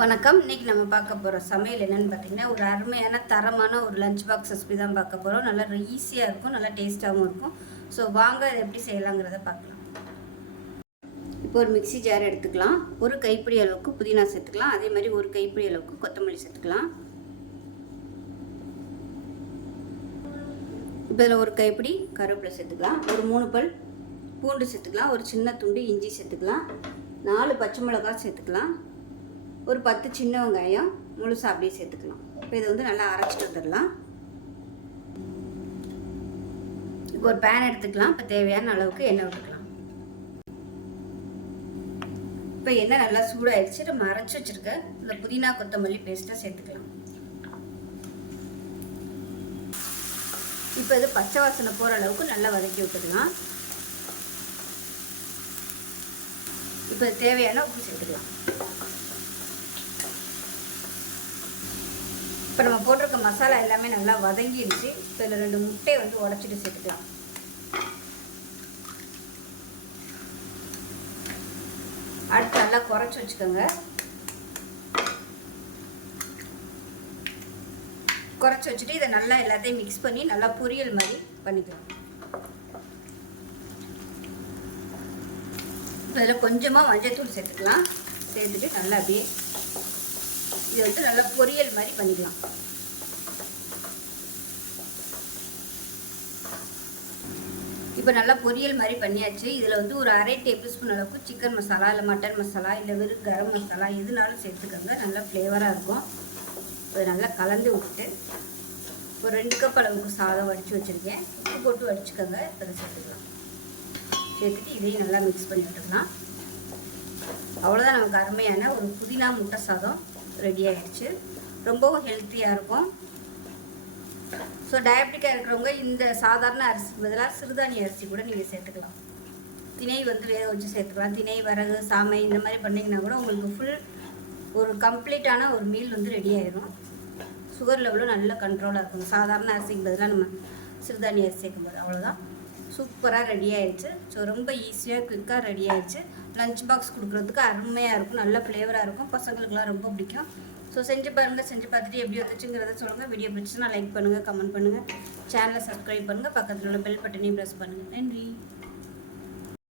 வணக்கம். இன்றைக்கி நம்ம பார்க்க போகிற சமையல் என்னன்னு பார்த்தீங்கன்னா ஒரு அருமையான தரமான ஒரு லஞ்ச் பாக்ஸ் ரெசிபி தான் பார்க்க போகிறோம் நல்லா ஈஸியாக இருக்கும் நல்லா டேஸ்ட்டாகவும் இருக்கும். ஸோ வாங்க அதை எப்படி செய்யலாங்கிறத பார்க்கலாம். இப்போ ஒரு மிக்ஸி ஜார் எடுத்துக்கலாம். ஒரு கைப்பிடி அளவுக்கு புதினா சேர்த்துக்கலாம். அதே மாதிரி ஒரு கைப்பிடி அளவுக்கு கொத்தமல்லி சேர்த்துக்கலாம். இப்போ இதில் ஒரு கைப்பிடி கருவேப்பிலை சேர்த்துக்கலாம். ஒரு மூணு பல் பூண்டு சேர்த்துக்கலாம். ஒரு சின்ன துண்டு இஞ்சி சேர்த்துக்கலாம். நாலு பச்சை மிளகாய் சேர்த்துக்கலாம். ஒரு பத்து சின்ன வெங்காயம் முழுசாக அப்படியே சேர்த்துக்கலாம் இப்போ இதை வந்து நல்லா அரைச்சிட்டு வந்துடலாம். இப்போ ஒரு பேன் எடுத்துக்கலாம். இப்போ தேவையான அளவுக்கு எண்ணெய் விட்டுக்கலாம் இப்போ எண்ணெய் நல்லா சூடாயிடுச்சு. நம்ம அரைச்சி வச்சுருக்க இந்த புதினா கொத்தமல்லி பேஸ்ட்டை சேர்த்துக்கலாம். இப்போ இது பச்சை வாசனை போகிற அளவுக்கு நல்லா வதக்கி விட்டுக்கலாம். இப்போ தேவையான உப்பு சேர்த்துக்கலாம். இப்போ நம்ம போட்டிருக்க மசாலா எல்லாமே நல்லா வதங்கிடுச்சு இப்போ இதில் ரெண்டு முட்டையை வந்து உடச்சிட்டு சேர்த்துக்கலாம். அடுத்து நல்லா குறைச்சி வச்சுக்கோங்க. குறைச்சி வச்சுட்டு இதை நல்லா எல்லாத்தையும் மிக்ஸ் பண்ணி நல்லா பொரியல் மாதிரி பண்ணிக்கலாம். இப்போ இதில் கொஞ்சமாக மஞ்சள்தூள் சேர்த்துக்கலாம். சேர்த்துட்டு நல்லா அப்படியே இது வந்து நல்லா பொரியல் மாதிரி பண்ணிக்கலாம். இப்போ நல்லா பொரியல் மாதிரி பண்ணியாச்சு. இதில் வந்து ஒரு அரை டேபிள் ஸ்பூன் அளவுக்கு சிக்கன் மசாலா இல்லை மட்டன் மசாலா இல்லை வெறும் கரம் மசாலா எதுனாலும் சேர்த்துக்கோங்க. நல்லா ஃப்ளேவராக இருக்கும். இப்போ நல்லா கலந்து விட்டு ஒரு ரெண்டு கப் அளவுக்கு சாதம் வடித்து வச்சுருக்கேன். உப்பு போட்டு வடிச்சுக்கோங்க. இப்போ சேர்த்துக்கலாம். சேர்த்துட்டு இதையும் நல்லா மிக்ஸ் பண்ணி விட்டுக்கலாம். அவ்வளோதான் நமக்கு அருமையான ஒரு புதினா முட்டை சாதம். ரெடி ஆகிடுச்சு ரொம்பவும் ஹெல்த்தியாக இருக்கும். ஸோ டயபெட்டிக்காக இருக்கிறவங்க இந்த சாதாரண அரிசி பதிலாக சிறுதானிய அரிசி கூட நீங்கள் சேர்த்துக்கலாம். திணை வந்து வேக வச்சு சேர்த்துக்கலாம். திணை வரகு சாமை இந்த மாதிரி பண்ணிங்கன்னா கூட உங்களுக்கு ஃபுல் ஒரு கம்ப்ளீட்டான ஒரு மீல் வந்து ரெடி ஆயிரும். சுகர் லெவலும் நல்ல கண்ட்ரோலாக இருக்கும். சாதாரண அரிசிக்கு பதிலாக நம்ம சிறுதானிய அரிசி சேர்க்கும்போது. அவ்வளோதான் சூப்பராக ரெடி ஆயிடுச்சு. ஸோ ரொம்ப ஈஸியாக குயிக்காக ரெடி ஆயிடுச்சு. லஞ்ச் பாக்ஸ் கொடுக்குறதுக்கு அருமையாக இருக்கும். நல்ல ஃப்ளேவராக இருக்கும். பசங்களுக்குலாம் ரொம்ப பிடிக்கும். ஸோ செஞ்சு பாருங்கள் செஞ்சு பார்த்துட்டு எப்படி வந்துச்சுங்கிறத சொல்லுங்கள் வீடியோ பிடிச்சுன்னா லைக் பண்ணுங்கள் கமெண்ட் பண்ணுங்கள் சேனலை சப்ஸ்கிரைப் பண்ணுங்கள் பக்கத்தில் உள்ள பெல் பட்டனையும் ப்ரெஸ் பண்ணுங்கள் நன்றி.